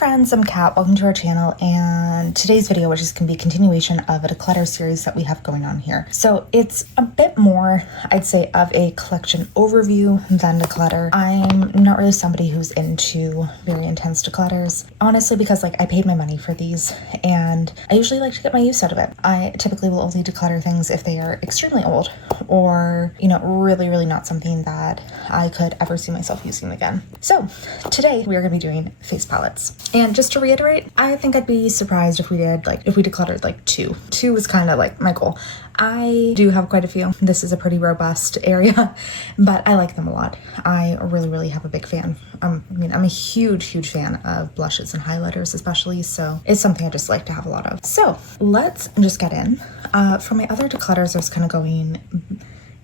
friends, I'm Kat. Welcome to our channel, and today's video, which is going to be a continuation of a declutter series that we have going on here. So it's a bit more, I'd say, of a collection overview than declutter. I'm not really somebody who's into very intense declutters, honestly, because I paid my money for these and I usually like to get my use out of it. I typically will only declutter things if they are extremely old or, really not something that I could ever see myself using again. So today we are going to be doing face palettes. And just to reiterate, I think I'd be surprised if we decluttered two. Two is kind of like my goal. I do have quite a few. This is a pretty robust area, but I like them a lot. I really have a big fan. I'm a huge fan of blushes and highlighters especially, so it's something I just like to have a lot of. So let's just get in. For my other declutters, I was kind of going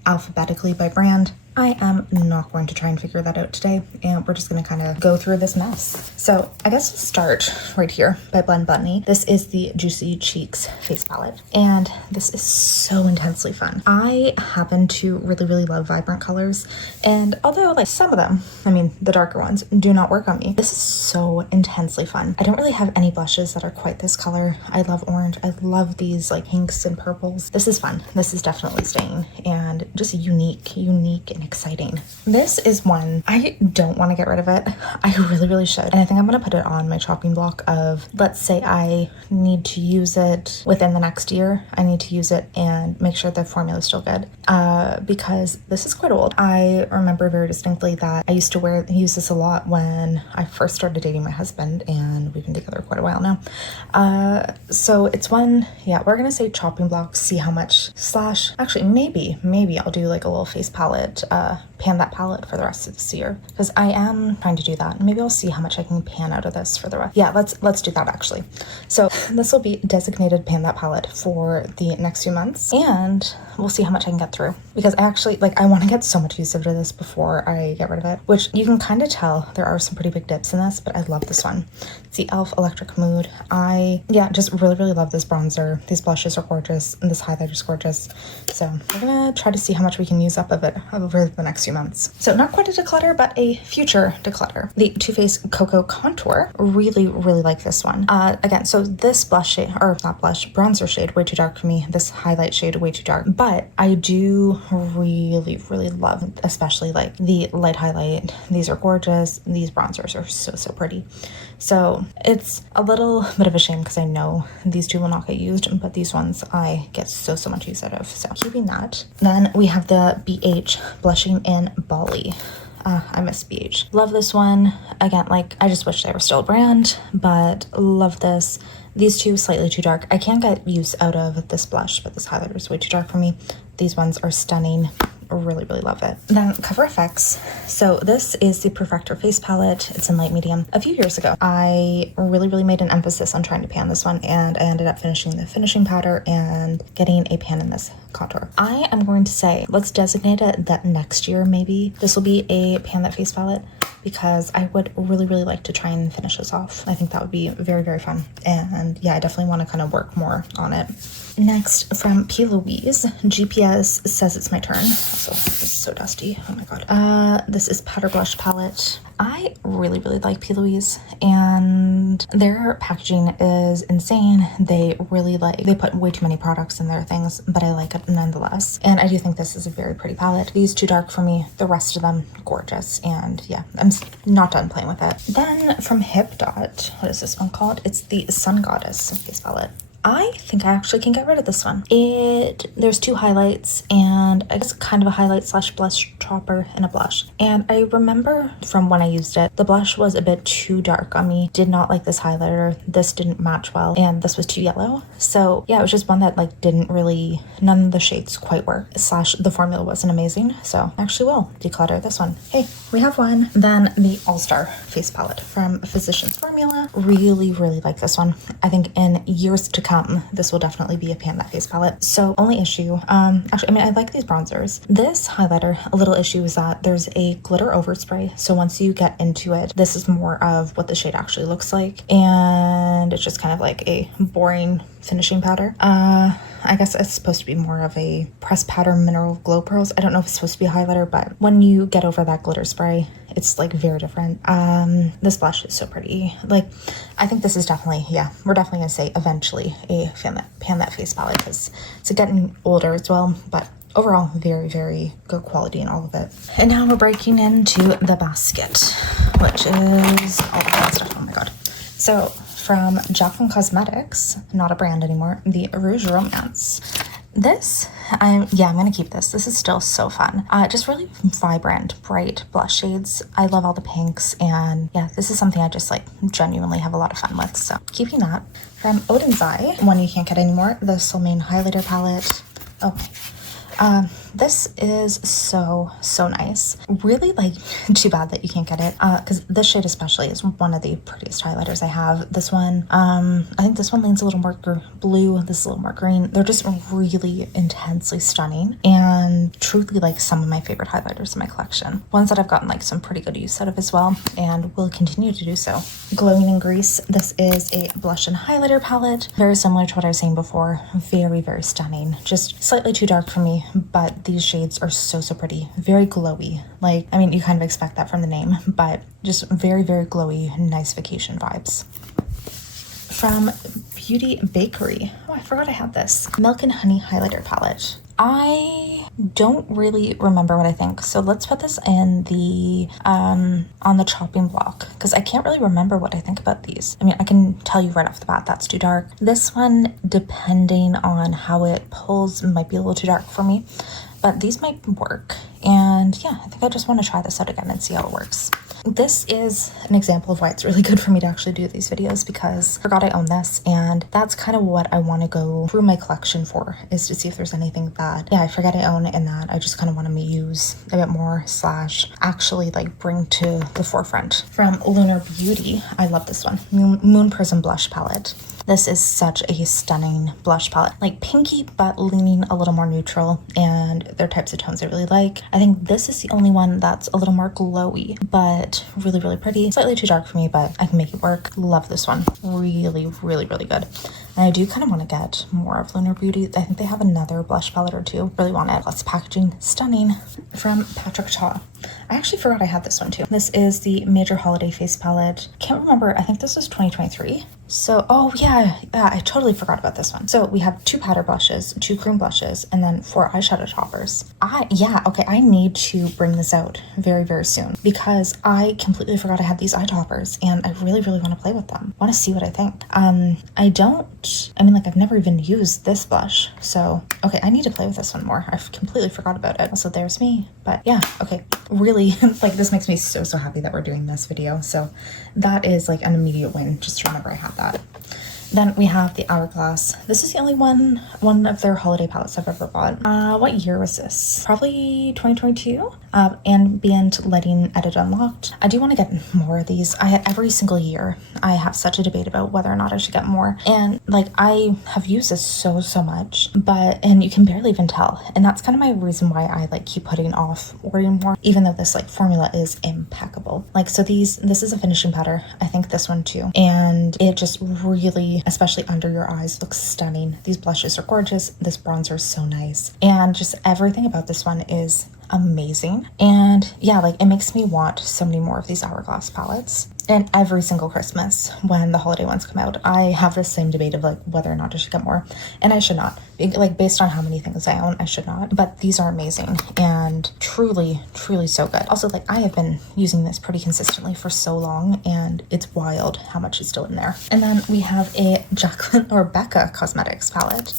alphabetically by brand. I am not going to try and figure that out today, and we're just going to kind of go through this mess. So I guess we'll start right here by Blend Bunny. This is the Juicy Cheeks face palette, and this is so intensely fun. I happen to really love vibrant colors, and although some of them, the darker ones, do not work on me, this is so intensely fun. I don't really have any blushes that are quite this color. I love orange. I love these pinks and purples. This is fun. This is definitely staying, and just unique and exciting. This is one I don't want to get rid of it. I really should, and I think I'm going to put it on my chopping block of, let's say I need to use it within the next year. I need to use it and make sure the formula is still good, because this is quite old. I remember very distinctly that I used to use this a lot when I first started dating my husband, and we've been together quite a while now. So it's one, we're gonna say chopping block, see how much, actually maybe I'll do a little face palette, pan that palette for the rest of this year, because I am trying to do that. Maybe I'll see how much I can pan out of this for the rest. Yeah, let's do that actually. So this will be designated pan that palette for the next few months, and we'll see how much I can get through, because I actually I want to get so much use out of this before I get rid of it, which you can kind of tell there are some pretty big dips in this, but I love this one. It's the e.l.f. Electric Mood. I just really love this bronzer. These blushes are gorgeous, and this highlighter is gorgeous. So we're gonna try to see how much we can use up of it over the next few months. So not quite a declutter, but a future declutter. The Too Faced Cocoa Contour. Really like this one. Again, so this blush shade, or not blush, bronzer shade, way too dark for me. This highlight shade, way too dark. But I do really love, especially the light highlight. These are gorgeous. These bronzers are so pretty. So it's a little bit of a shame because I know these two will not get used, but these ones I get so much use out of. So keeping that. Then we have the BH Blushing in Bali. I miss BH. Love this one. Again, I just wish they were still a brand, but love this. These two slightly too dark. I can't get use out of this blush, but this highlighter is way too dark for me. These ones are stunning. Really love it. Then Cover FX. So this is the Perfector face palette. It's in light medium. A few years ago, I really made an emphasis on trying to pan this one, and I ended up finishing the finishing powder and getting a pan in this contour. I am going to say, let's designate it that next year maybe this will be a pan that face palette, because I would really like to try and finish this off. I think that would be very fun, and I definitely want to kind of work more on it. Next, from P. Louise, GPS Says It's My Turn. Also, this is so dusty. Oh my god. This is Powder Blush Palette. I really like P. Louise, and their packaging is insane. They put way too many products in their things, but I like it nonetheless. And I do think this is a very pretty palette. These too dark for me. The rest of them gorgeous, and I'm not done playing with it. Then from Hip Dot, what is this one called? It's the Sun Goddess face palette. I think I actually can get rid of this one. There's two highlights, and it's kind of a highlight / blush topper and a blush. And I remember from when I used it, the blush was a bit too dark on me. Did not like this highlighter. This didn't match well, and this was too yellow. So it was just one that none of the shades quite work. / the formula wasn't amazing. So I actually will declutter this one. Hey, we have one. Then the All-Star face palette from Physicians Formula. Really like this one. I think in years to come, this will definitely be a pan that face palette. So only issue, actually, I like these bronzers. This highlighter, a little issue is that there's a glitter overspray. So once you get into it, this is more of what the shade actually looks like, and it's just kind of like a boring finishing powder. I guess it's supposed to be more of a pressed powder mineral glow pearls. I don't know if it's supposed to be a highlighter, but when you get over that glitter spray, It's like very different. This blush is so pretty. Like, I think this is definitely, yeah, we're definitely gonna say eventually a Pan That Face palette, because it's getting older as well, but overall very, very good quality in all of it. And now we're breaking into the basket, which is all the fun stuff. Oh my god. So from Jaclyn Cosmetics, not a brand anymore, the Rouge Romance. This, I'm gonna keep this. This is still so fun. Just really vibrant, bright blush shades. I love all the pinks, and yeah, this is something I just like genuinely have a lot of fun with. So keeping that. From Odin's Eye, one you can't get anymore, the Soulmane highlighter palette. Okay. This is so nice. Really, like, too bad that you can't get it, because this shade especially is one of the prettiest highlighters I have. This one, I think this one leans a little more blue, this is a little more green. They're just really intensely stunning, and truly like some of my favorite highlighters in my collection. Ones that I've gotten like some pretty good use out of as well, and will continue to do so. Glowing in Grease, this is a blush and highlighter palette. Very similar to what I was saying before. Very stunning. Just slightly too dark for me, but these shades are so pretty. Very glowy. Like, I mean, you kind of expect that from the name, but just very glowy, nice vacation vibes. From Beauty Bakery. Oh, I forgot I had this. Milk and Honey highlighter palette. I don't really remember what I think, so let's put this in the on the chopping block, because I can't really remember what I think about these. I mean, I can tell you right off the bat that's too dark. This one, depending on how it pulls, might be a little too dark for me, but these might work. And yeah, I think I just want to try this out again and see how it works. This is an example of why it's really good for me to actually do these videos, because I forgot I own this, and that's kind of what I want to go through my collection for, is to see if there's anything that, yeah, I forget I own and that I just kind of want to use a bit more / actually like bring to the forefront. From Lunar Beauty, I love this one. Moon Prism Blush Palette. This is such a stunning blush palette, like pinky but leaning a little more neutral, and they're types of tones I really like. I think this is the only one that's a little more glowy, but really pretty. Slightly too dark for me, but I can make it work. Love this one. Really good. And I do kind of want to get more of Lunar Beauty. I think they have another blush palette or two. Really want it. Plus packaging, stunning. From Patrick Ta. I actually forgot I had this one too. This is the Major Holiday Face Palette. Can't remember. I think this was 2023. So, oh yeah, I totally forgot about this one. So we have 2 powder blushes, 2 cream blushes, and then 4 eyeshadow toppers. I need to bring this out very soon, because I completely forgot I had these eye toppers, and I really want to play with them. Want to see what I think. I've never even used this blush, so okay, I need to play with this one more. I completely forgot about it. Also, there's me, but yeah, okay, really, like, this makes me so happy that we're doing this video. So that is like an immediate win, just to remember I had that. Then we have the Hourglass. This is the only one of their holiday palettes I've ever bought. What year was this? Probably 2022. Ambient Lighting Edit Unlocked. I do want to get more of these. Every single year I have such a debate about whether or not I should get more. And like, I have used this so much, and you can barely even tell. And that's kind of my reason why I like keep putting off ordering more, even though this like formula is impeccable. Like, so this is a finishing powder. I think this one too. And it just really, especially under your eyes, looks stunning. These blushes are gorgeous. This bronzer is so nice. And just everything about this one is amazing. And yeah, like, it makes me want so many more of these Hourglass palettes. And every single Christmas when the holiday ones come out, I have the same debate of like whether or not I should get more. And I should not. Like, based on how many things I own, I should not. But these are amazing and truly so good. Also, like, I have been using this pretty consistently for so long, and it's wild how much is still in there. And then we have a Jaclyn or Becca Cosmetics palette.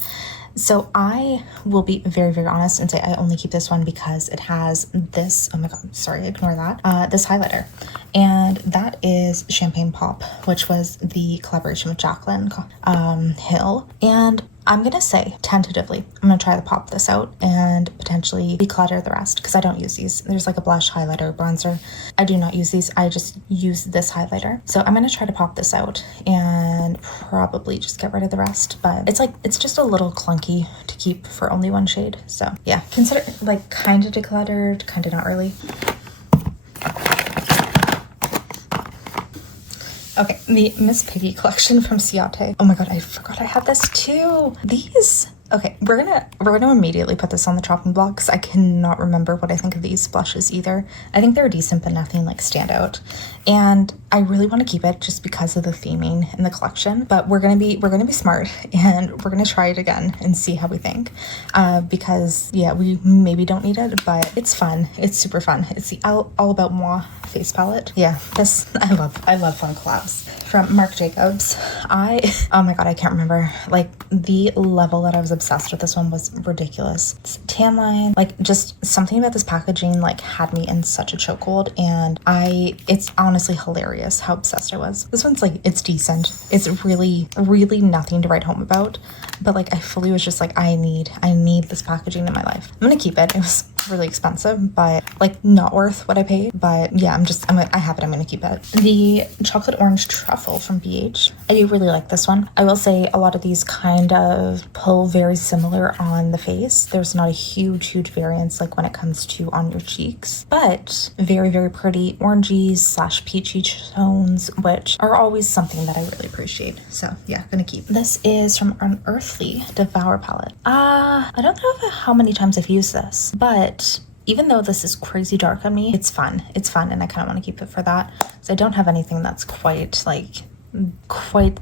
So I will be very honest and say I only keep this one because it has this, oh my god, sorry, ignore that, this highlighter. And that is Champagne Pop, which was the collaboration with Jaclyn Hill. And I'm gonna say, tentatively, I'm gonna try to pop this out and potentially declutter the rest, because I don't use these. There's like a blush, highlighter, bronzer. I do not use these. I just use this highlighter. So I'm gonna try to pop this out and probably just get rid of the rest. But it's just a little clunky to keep for only one shade. So yeah, consider like kind of decluttered, kind of not really. Okay, the Miss Piggy collection from Ciate. Oh my god, I forgot I had this too. These Okay, we're gonna immediately put this on the chopping block because I cannot remember what I think of these blushes either. I think they're decent, but nothing like stand out. And I really want to keep it just because of the theming in the collection. But we're gonna be smart and we're gonna try it again and see how we think. Because yeah, we maybe don't need it, but it's fun. It's super fun. It's the All About Moi face palette. Yeah, this I love fun collabs. From Marc Jacobs. Oh my god, I can't remember. Like the level that I was obsessed with this one was ridiculous. It's tan line, like just something about this packaging like had me in such a chokehold, and it's honestly hilarious how obsessed I was. This one's like, it's decent. It's really nothing to write home about, but like I fully was just like, I need this packaging in my life. I'm gonna keep it. It was really expensive, but like not worth what I paid. But yeah, I have it. I'm gonna keep it. The chocolate orange truffle from BH. I do really like this one. I will say a lot of these kind of pull very similar on the face. There's not a huge variance like when it comes to on your cheeks, but very pretty orangey / peachy tones, which are always something that I really appreciate. So yeah, gonna keep. This is from Unearthly Devour palette. I don't know how many times I've used this, but even though this is crazy dark on me, it's fun. It's fun, and I kind of want to keep it for that. So I don't have anything that's quite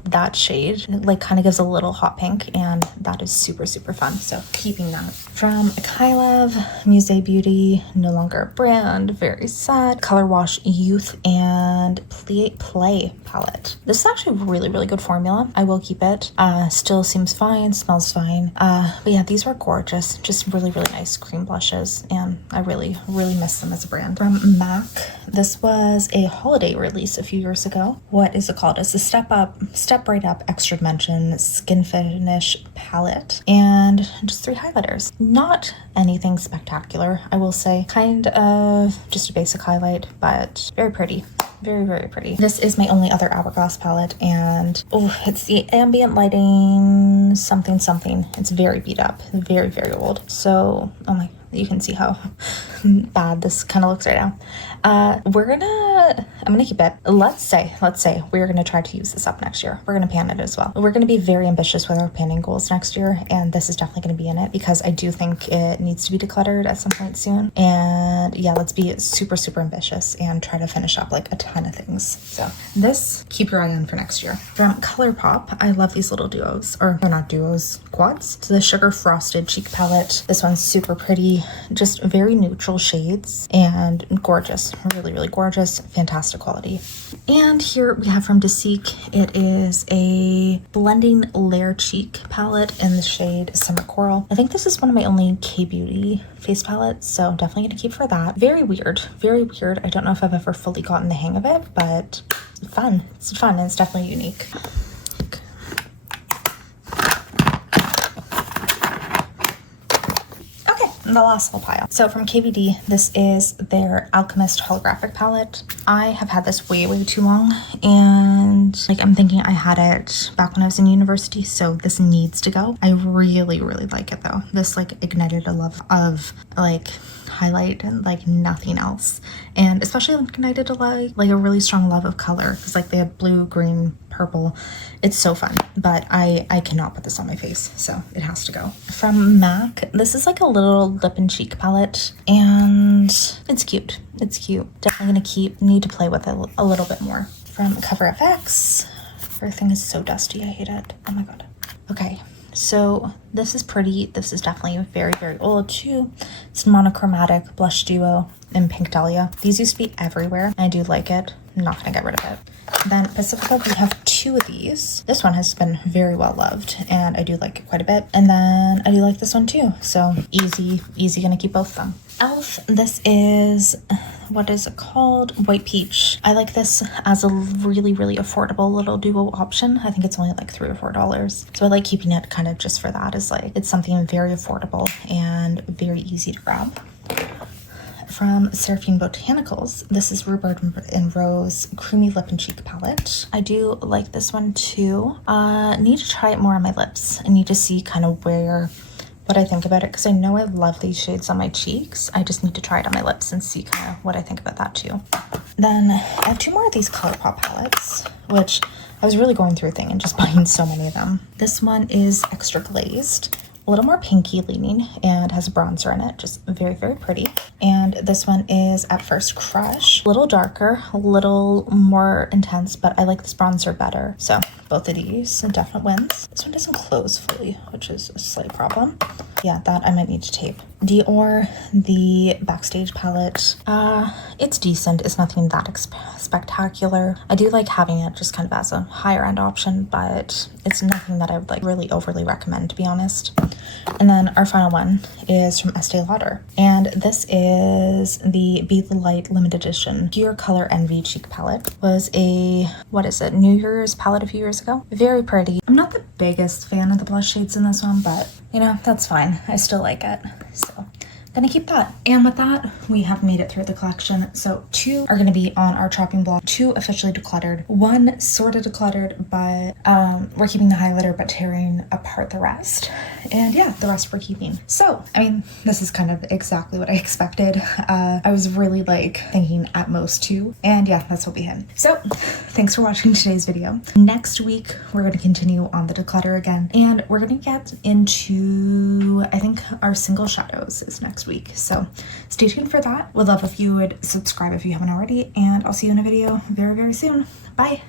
that shade. It like kind of gives a little hot pink, and that is super fun. So keeping that. From Kylev, Musée Beauty, no longer a brand, very sad. Color Wash Youth and Play palette. This is actually really good formula. I will keep it. Still seems fine, smells fine. But yeah, these were gorgeous. Just really nice cream blushes, and I really miss them as a brand. From MAC, this was a holiday release a few years ago. What is it called? It's the Step Right Up Extra Dimension Skin Finish palette, and just 3 highlighters. Not anything spectacular, I will say. Kind of just a basic highlight, but very pretty. Very pretty. This is my only other Hourglass palette, and it's the ambient lighting something. It's very beat up, very old. So, oh my, you can see how bad this kind of looks right now. I'm gonna keep it. Let's say we're gonna try to use this up next year. We're gonna pan it as well. We're gonna be very ambitious with our panning goals next year, and this is definitely gonna be in it because I do think it needs to be decluttered at some point soon. And yeah, let's be super ambitious and try to finish up like a ton of things. So this, keep your eye on for next year. From ColourPop, I love these little duos, or they're not duos, quads. So the Sugar Frosted Cheek Palette. This one's super pretty, just very neutral shades and gorgeous, really gorgeous, fantastic quality. And here we have from Desique, it is a blending layer cheek palette in the shade Summer Coral. I think this is one of my only K-Beauty face palettes, so definitely gonna keep for that. Very weird. I don't know if I've ever fully gotten the hang of it, but it's fun, and it's definitely unique. The last little pile. So from KVD, this is their Alchemist holographic palette. I have had this way too long, and like I'm thinking I had it back when I was in university, so this needs to go. I really like it though. This like ignited a love of like highlight and like nothing else, and especially ignited a like a really strong love of color, because like they have blue, green, purple. It's so fun, but I cannot put this on my face, so it has to go. From MAC, this is like a little lip and cheek palette, and it's cute. Definitely gonna need to play with it a little bit more. From Cover FX, everything is so dusty, I hate it. Oh my god. Okay, so this is pretty. This is definitely very old too. It's monochromatic blush duo in Pink Dahlia. These used to be everywhere. I do like it. I'm not gonna get rid of it. Then Pacifica, we have 2 of these. This one has been very well loved, and I do like it quite a bit. And then I do like this one too. So easy gonna keep both of them. Elf, this is, what is it called? White Peach. I like this as a really affordable little duo option. I think it's only like $3 or $4. So I like keeping it kind of just for that, is like, it's something very affordable and very easy to grab. From Seraphine Botanicals, this is Rhubarb and Rose Creamy Lip and Cheek Palette. I do like this one too. Need to try it more on my lips. I need to see kind of what I think about it, because I know I love these shades on my cheeks. I just need to try it on my lips and see kind of what I think about that too. Then I have 2 more of these ColourPop palettes, which I was really going through a thing and just buying so many of them. This one is Extra Glazed, a little more pinky leaning and has a bronzer in it. Just very, very pretty. And this one is At First Crush. A little darker, a little more intense, but I like this bronzer better. So both of these, some definite wins. This one doesn't close fully, which is a slight problem. Yeah, that I might need to tape. Dior, the Backstage palette. It's decent. It's nothing that spectacular. I do like having it just kind of as a higher end option, but it's nothing that I would like really overly recommend, to be honest. And then our final one is from Estee Lauder, and this is the Be the Light limited edition Pure Color Envy cheek palette. Was a, what is it, New Year's palette a few years ago. Very pretty. I'm not the biggest fan of the blush shades in this one, but you know, that's fine. I still like it, so gonna keep that. And with that, we have made it through the collection. So 2 are gonna be on our chopping block, 2 officially decluttered, 1 sort of decluttered, but we're keeping the highlighter but tearing apart the rest. And yeah, the rest we're keeping. So, I mean, this is kind of exactly what I expected. I was really like thinking at most 2, and yeah, that's what we had. So thanks for watching today's video. Next week, we're gonna continue on the declutter again, and we're gonna get into, I think our single shadows is next week. So stay tuned for that. Would love if you would subscribe if you haven't already, and I'll see you in a video very, very soon. Bye.